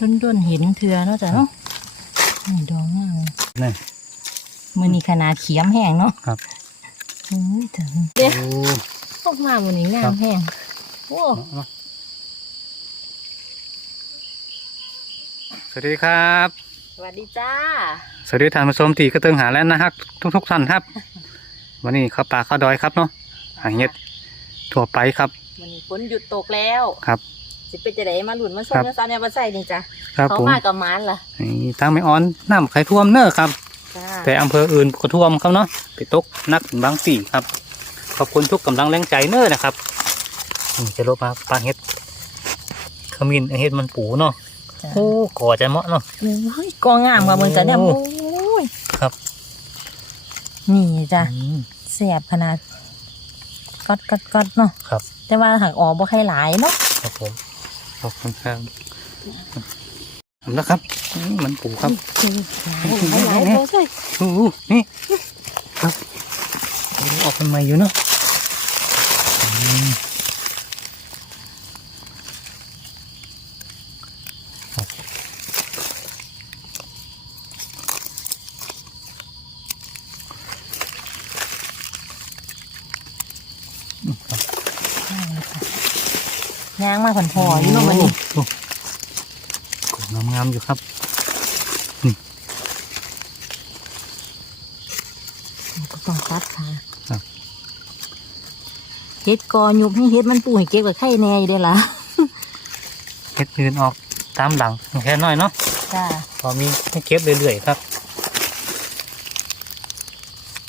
ด้นด้นๆเห็นเถื่อเนาะจ้ะเนาะนี่ดอกงามนี่มือนี้ขนาดเขียมแห้งเนาะครับโอ้ยจ้ะเดี๋ยวโอ้พวกมามือนี้งามแห้งโอ้เอาสวัสดีครับ สวัสดีจ้า สวัสดีท่านผู้ชมที่กระเติงหาแล้วนะครับทุกๆท่านครับ วันนี้เข้าป่าเข้าดอยครับเนาะหาเห็ดทั่วไปครับวันนี้ฝนหยุดตกแล้วครับ สิเป็นจะได้มาหลุนมาส้ครัมบมาซาเนี่ยมาใส่นี่จ้ะครับเขาผมมากับหมันล่ะนี่ทางไม่อ่อนน้ำไข่ท่วมเนอะครับจ้าแต่อำเภออื่นก็ท่วมครับเนาะไปตกนักถึงบางสี่ครับ ขอบคุณทุกกำลังแรงใจเนอะนะครับนี่จะลบมาปลาเห็ดขมิ้นเห็ดมันปูเนาะจ้ะโอ้ก่อจะเหมาะเนาะโอ้ยกองงามกว่ามึงจ้ะเนี่ยโอ้โอ้ยครับ นี่จ้ะอืมแสบขนาดก๊อดก๊อดก๊อดเนาะครับ แต่ว่าหักออกบ่ใครหลายเนาะครับผม ขอบคุณครับแล้วครับนี่มันปูครับหลายตัวใช่โอ้โหนี่ครับออกเป็นใหม่อยู่เนาะอืมครับอืมครับ ยางมาผ่อนพออยู่เนาะวันนี้โอ้โหงามงามๆอยู่ครับก็ต้องตัดค่ะครับเฮ็ดกอยุบให้เฮ็ดมันปูให้เก็บกับไข่แน่อยู่เด้อล่ะเฮ็ดยืนออกตามหลังแค่น้อยเนาะจ้าพอมีให้เก็บเรื่อยๆครับ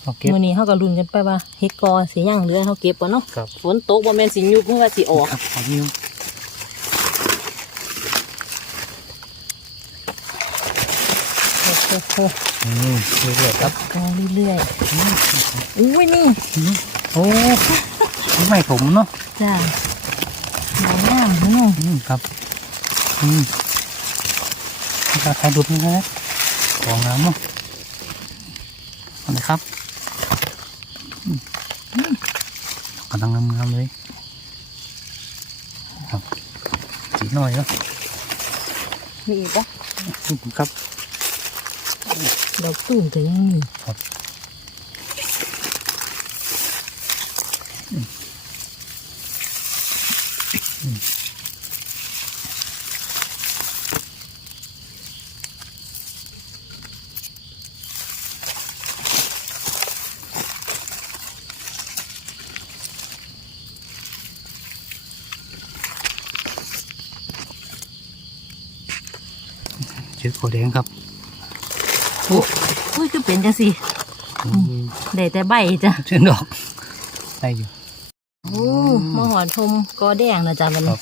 เอาเก็บ มื้อนี้เฮาก็ลุ้นกันไปว่าเฮ็ดกอสิยังเหลือเฮาเก็บบ่เนาะครับ ฝนตกบ่แม่นสิยุบเมื่อว่าสิออก ครับเอานิ้วโอ้โหอืมเรื่อยๆครับกอเรื่อยๆอุ้ยนี่อืมโอ้นี่ไม่ผมเนาะจ้าดอกงามเนาะอืมครับอืมราคาดุดนี่นะของงามเนาะเอะไรครับอืม กำลังงามๆเลยครับจีหน่อยเนาะมีอีกบ่อืมครับ ดอกตูมก็ยังมีครับ ชื่อโคแดงครับอุ้ยคือเป็นจังซี่อืมได้แต่ใบจ้ะชื่อดอกได้อยู่โอ้มาหอดชมกอแดงนะจ้ะวันครันี้บ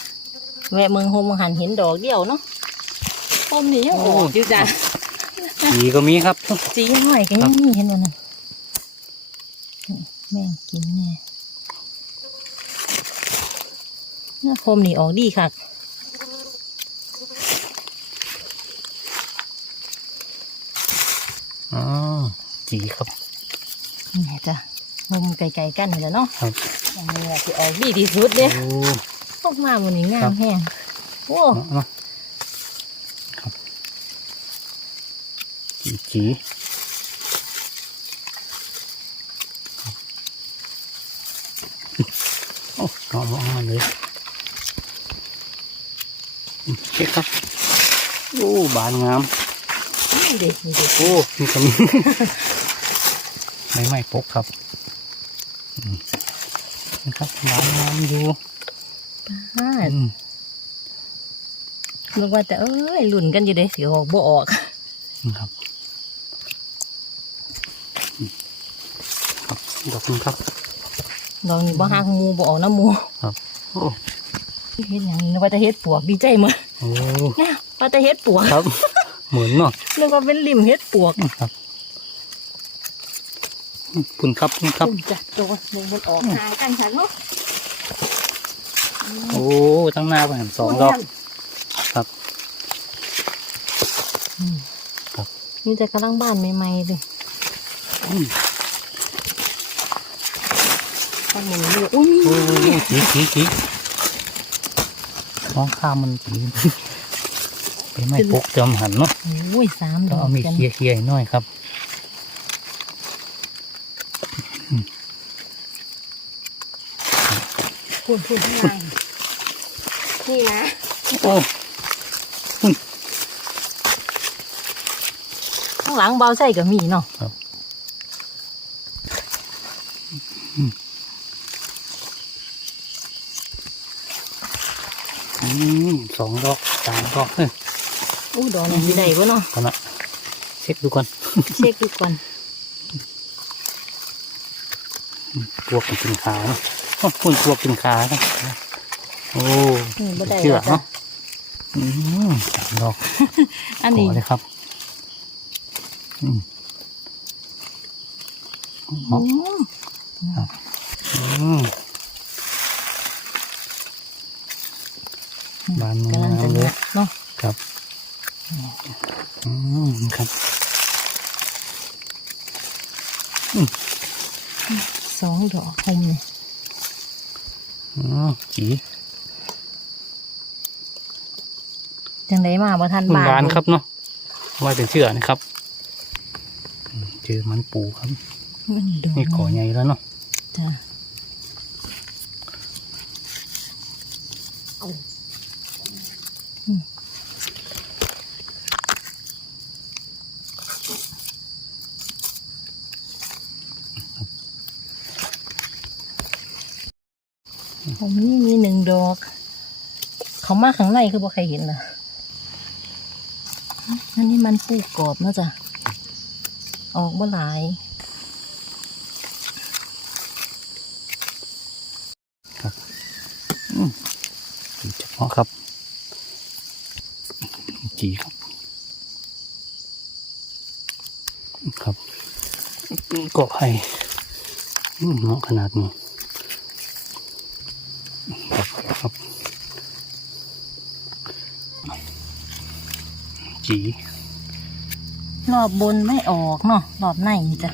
แวะเมืองโฮมหันเห็นดอกเดียวเนาะชมนี่ยังออกอยู่จ้ะสีก็มีครับจีหน่อยก็ยังมีเห็นวันนั้นแม่งกินแน่หน้าคมนี่ออกดีค่ะ สีครับนี่จ้ะมุมไกลๆกันนี่แหละเนาะครับอันนี้แหละที่ออกดีที่สุดเด้โอ้พวกมาวันนี้งาครัมบแห้งโอ้เนาะครับจีจีโอ้นอนมองเลยอืมเช็คครับโอ้บานงามนี่เด็กนี่เด็กโอ้มีกระมี ไม่ไม่ปกครับอืมนะครับบานงามอยู่อ่าอืมนึกว่าแต่เอ้ยหลุ่นกันอยู่เด้สิออกบ่ออกนะครับอืมครับดอกนึงครับดอกนี้บ่หักหมูบ่ออกน้ำหมูโอ้เฮ็ดหยังนึกว่าจะเฮ็ดปวกดีใจมั้ยโอ้นะว่าจะเฮ็ดปวกครับ เหมือนเนาะนึกว่าเป็นริมเฮ็ดปวกครับ คุณครับคุณครับตุ่มจ้ะตัวหนึงมันออกหางกันค่ะเนาะโอ้ตั้งหน้าไปหันสองดอกครับอืมครับนี่แต่กำลังบ้านใหม่ๆเลยอืมตอนนี้เลยอุ้ยโอ้มีจีจีจีมองข้ามมันจีไปเป็นไม้ปกจอมหันเนาะโอ้ยสามดต้องอกเอามีดกันเคลียร์เคลียร์หน่อยครับ พูดพูดข้างล่างนี่นะโอ้ข้างหลังเบาใส่ก็มีเนาะอืมสองดอกสามดอกเลยอู้ดอกนี่สิได้บ่เนาะก่อนนะเช็คดูก่อนเช็คดูก่อนปวกเป็นขาวเนาะ คุณปวกเป็นขาเนาะโอ้นี่บ่ได้เชื่อแล้วจ้ะเนาะอืมสามดอกอันขนี้อเลยครับอืมอืมอืมบานมือกำลังจะเลเนื้ยอเนาะครับอืมครับสองดอกห่มนี่อืม จีจังไดมาบ่ทันคุณบานบานครับเนาะว่าจะเชื่อนะครับอืมเจอมันปูครับอืมดอกนี่ก่อใหญ่แล้วเนาะจ้ะ ผมนี่มีหนึ่งดอก เขามาข้างในคือบ่ใครเห็นนะอันนี้มันปูกรอบเนาะจ้ะออกบ่หลายจีเฉพาะครับจีครับ ครับเกาะไผ่อืมเหมาะขนาดนี้ครับครับ จี รอบบนไม่ออกเนาะรอบในจ้ะ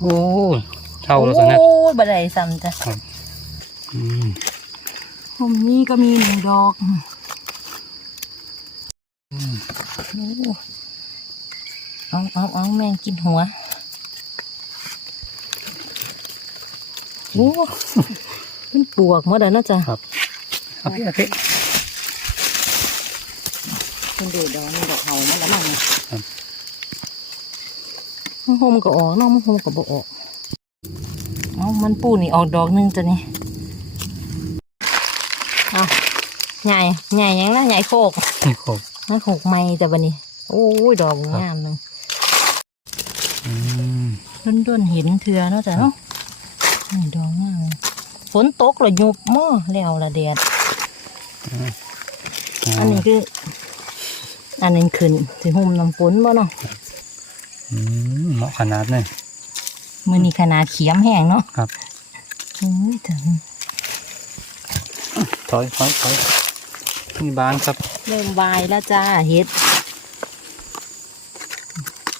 โอ้ยเท่าแล้วสินะโอ้ยบัไดซ้ำจ้ะอืมผมนี่ก็มีหนึ่งดอกโอ้เอาเอาเอาแมงกินหัวโอ้เป็นปวกหมดแล้วเนาะจ้ะครับเอาพี่เอาพี่เป็น เดือดดอกนี่ดอกเห่ามาแล้วมั้งครับมันโฮมก็ออกนาะมันโฮมก็บ่ออกเอามันปูนี่ออกดอกนึงจ้ะนี่เอาใหญ่ใหญ่ยังนะใหญ่โคกนี่โครับมันหกไม้แต่บันนี้โอ้ยดอกงามเลยอืมด้นด้นๆเห็นเถือเนาะจ้ะเนาะนี่ดอกงามเลยฝนตกเลยยุบม่อแล้วละแดดอันนี้คือ อันนี้ขึ้นสิหุ่มน้ำฝนบ่เนาะอืมเหมาะขนาดเลยมือนี้ขนาดเขียมแห้งเนาะครับโอ้ยถึงถอยถอยถอยนี่บานครับ เริ่มวายแล้วจ้าเฮ็ด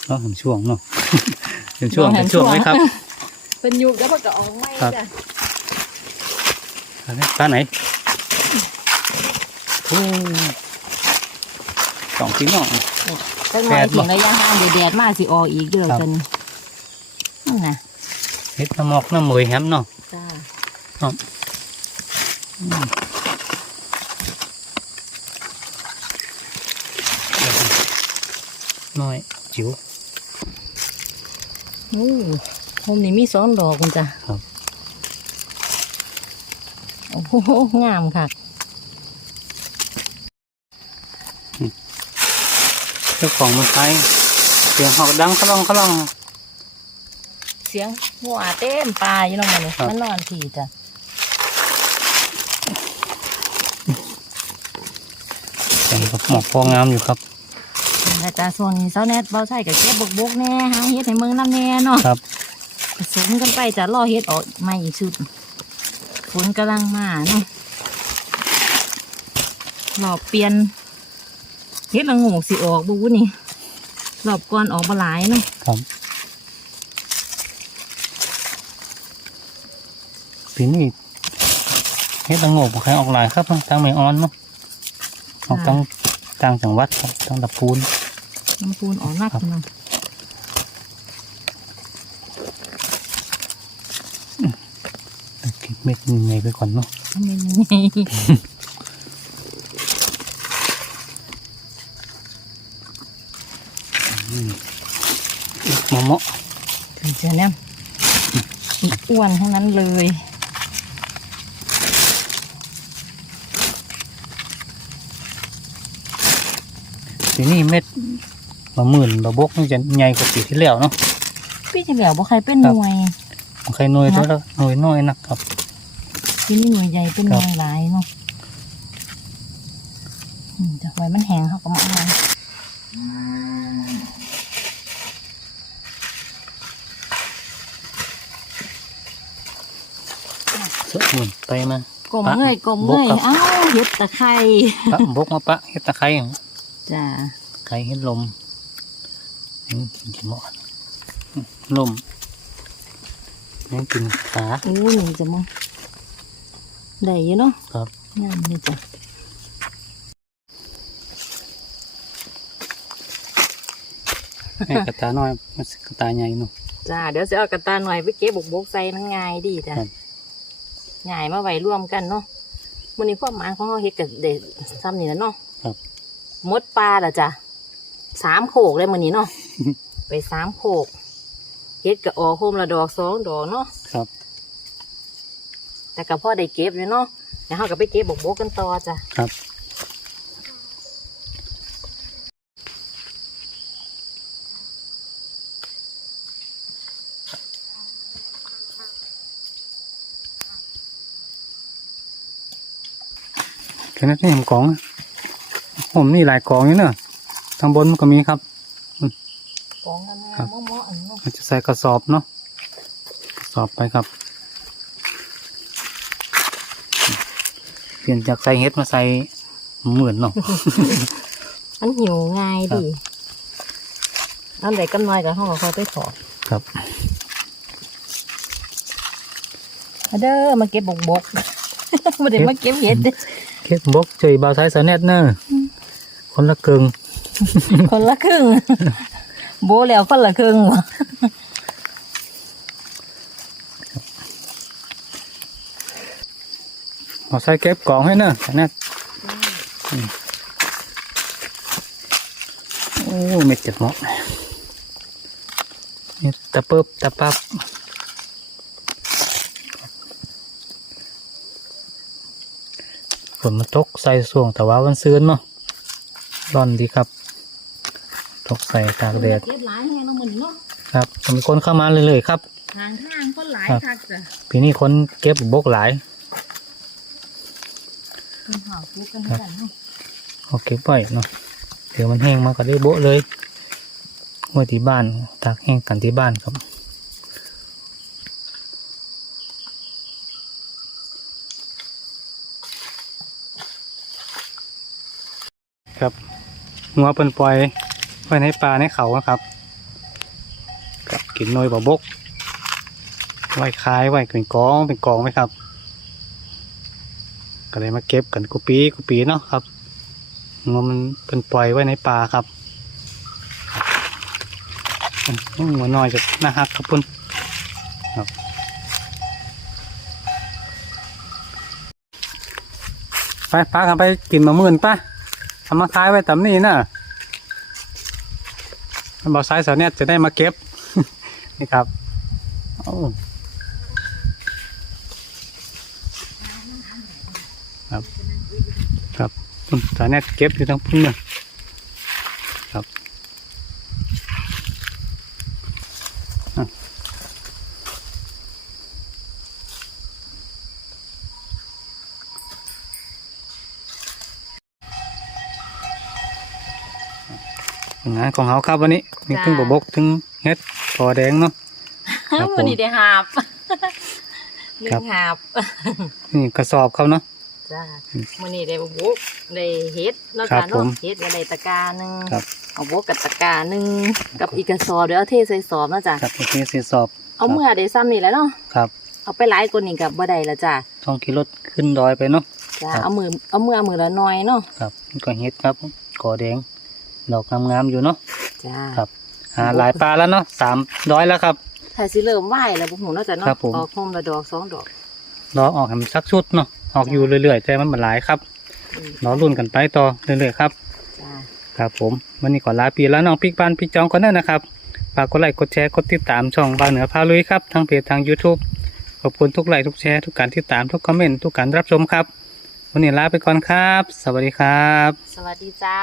เนาะเห็นช่วงเนาะเห็นช่วงเห็นช่วงไหมครับ เป็นยุกแล้วมันก็ออกไม้ครับจ้ะอันนี้ตาไหนโอ้ สองชิ้นเนาะตั้งไม้แดดบ่ถึงระยะห่างเดี๋ยวแดดมาสิออกอีกเด้อครับจ้ะนี่นั่นน่ะเฮ็ดน้ำหมอกน้ำเหมยแฮมเนาะ จ้าอืมน้อยจิ๋ว โอ้ผมนี่มีสองดอกคุณจ้ะครับ โอ้โหงามค่ะ เจ้าของมันใช้เสียงหอกดังขะล่องขะล่อง เสียงหัวเต้มปลาอยู่เน้องมันนี่ครับ มันนอนผีจ้ะเสียงกับหมอกพองามอยู่ครับ แต่จ้าส่วนนี้เจ้าแนทเบาใส่กับเก็บบกบกๆแน่หาเฮ็ดให้เมืองน้ำแน่เนาะครับ ผสมกันไปจะรอเฮ็ดออกมาอีกชุดฝนกำลังมาเนาะรอบเปลี่ยน เฮ็ดละโงกสิออกบุนี่รอบก่อนออกบหลายเนาะครับปีนี้เฮ็ดละโงกบ่ใครออกหลายครับทางไม่ออนเนาะออกทางต่างจังหวัดครับต่างตะพูนน้ำปูนออกนักพี่น้องเก็บเม็ดใหญ่ๆไปก่อนเนาะทำไมยังไง หมะเมาะถึงจะเนี่ยอ้วนทั้งนั้นเลยทีนี้เม็ดมะหมื่นมะบกนี่จะใหญ่กว่าปีที่แล้วเนาะพี่จะเหลียวบ่ใครเป็นหน่วยใครหน่วยตัวละหน่วยน้อยนะครับทีนี่หน่วยใหญ่เป็นหน่วยหลายเนาะแต่ไว้มันแห้งเขาก็มาเอาไว้ เสอะ หมื่นไปมากลมเงยกลมเงยบกครับอ้าวเห็ดตะไคร้ปะบกมาปะเฮ็ดตะไคร้จ้าไคร้เฮ็ดลมนี่กินเหมาะลมนี่กินขาโอ้ยนี่จะมองได้อยู่เนาะครับงามเลยจ้ะให้กระตาน้อยมันสิกระตาใหญ่เนาะจ้าเดี๋ยวจะเอากระตาหน่อยไปเก็บบกบกใส่มันง่ายดีจ้ะ ครับง่ายมาไว้ร่วมกันเนาะวันนี้ความหมายของเราเฮ็ดกับเด็กซ้ำนี่นะเนาะครับ มดปลาล่ะจ้ะสามโขกเลยมื้อนี้เนาะไปสามโขกเฮ็ดกับออกโฮมละดอกสองดอกเนาะครับ แต่กับพ่อได้เก็บอยู่เนาะเดี๋ยวเราก็ไปเก็บบกบกกันต่อจ้ะครับ แค่นั้นนี่ผมกองนะผมนี่หลายกองอยู่เนอะทางบนมันก็มีครับกองกันครังาบมๆเหมาะๆอันเนาะเราจะใส่กระสอบเนาะกระสอบไปครับ เปลี่ยนจากใส่เฮ็ดมาใส่หมื่นเนาะมันหิวง่ายครับดีอันใดกำไรกับห้องเขาไปถอดครับมาเด้อมาเก็บบกบกมาเด้มาเก็บเห็ด เด้อเฮ็ดบกเจยบาวสายสะแนดเนอะคนละกึ่งคนละครึ่ง โบแล้วคนละครึ่งวะเอาใส่เก็บกล่องให้เนอะสะแนดอืมโอ้เม็ดเจ็ดเหมาะนี่ตะเปิบตะปับ ฝนมันตกใส่ส่วงแต่ว่าวันซื้นเนาะร้อนดีครับ ตกใส่ตากแดดเก็บหลายแห้งเนาะมื้อนี้เนาะครับมีคนเข้ามาเรื่อยๆครับทางทางคนหลายครับคักจ้ะปีนี้คนเก็บบกหลายคนหาปลูกกันทั้งนั้นเนาะเอาเก็บไว้เนาะเดี๋ยวมันแห้งมาก็ได้โบะเลยไว้ที่บ้านตากแห้งกันที่บ้านครับ ครับงัวเป็นปล่อยไว้ในป่าในเขานะครับกับกินนอยบ่บกไว้คล้ายไว้เป็นกองเป็นกองไหมครับ ก็เลยมาเก็บกันกุปีกุปีเนาะครับงัวมันเป็นปล่อยไว้ในป่าครับอืมหัวน้อยจะน่าฮักครับพุ่นครับไปป้ากันไปกินมะมื่นป้า ทำมาท้ายไว้ตำนี้นะบอกซ้ายเสาเนี่ยจะได้มาเก็บ นี่ครับครับ ครับสาเนี่ยเก็บอยู่ทั้งพุ่นเลยครับอะงาน ของเขาครับวันนี้มีถึงบบกถึงเฮ็ดพอแดงเนาะครับผมวันนี้ได้หาบหนึ่ครับงหาบนี่กระสอบเขาเนาะจ้าวันนี้ได้บกบกได้เฮ็ดเนาะครัจ้าบเนาะผมเฮ็ดก็ได้ตะกร้าหนึงครับเอาบกกับตะกร้าหนึงกับอีกกระสอบเดี๋ยวเอาเทใส่สอบเนาะจ้ะครับโอเคสีสอบ เอาเมื่อได้ซ้ำนี่แหล้วเนาะครับเอาไปหลายกว่านี้กับบ่ได้ละจ้ะต้องขี่รถขึ้นดอยไปเนาะจ้าครับเอามือเอามือเอามือละน้อยเนาะครับนี่ก็เฮ็ดครับกอแดง ดอกงามๆอยู่เนาะ จ้า ครับ หาหลายปลาแล้วเนาะสามร้อยแล้วครับ ถ้าสิเริ่มไหวแล้วบุหูเนาะจ้ะเนาะครับผม ออกโฮมละดอกสองดอก รอออกให้มันสักชุดเนาะ ออกอยู่เรื่อยๆแต่มันมันหลายครับอืม รอรุ่นกันไปต่อเรื่อยๆครับ จ้า ครับผมวันนี้ขอลาปีแล้วน้องปิกบานปิกจองก่อนเด้อนะครับฝากกดไลค์กดแชร์กดติดตามช่องบานเหนือพาลุยครับทางเพจทาง YouTube ขอบคุณทุกไลค์ทุกแชร์ทุกการติดตามทุกคอมเมนต์ทุกการรับชมครับ วันนี้ลาไปก่อนครับ สวัสดีครับ สวัสดีจ้า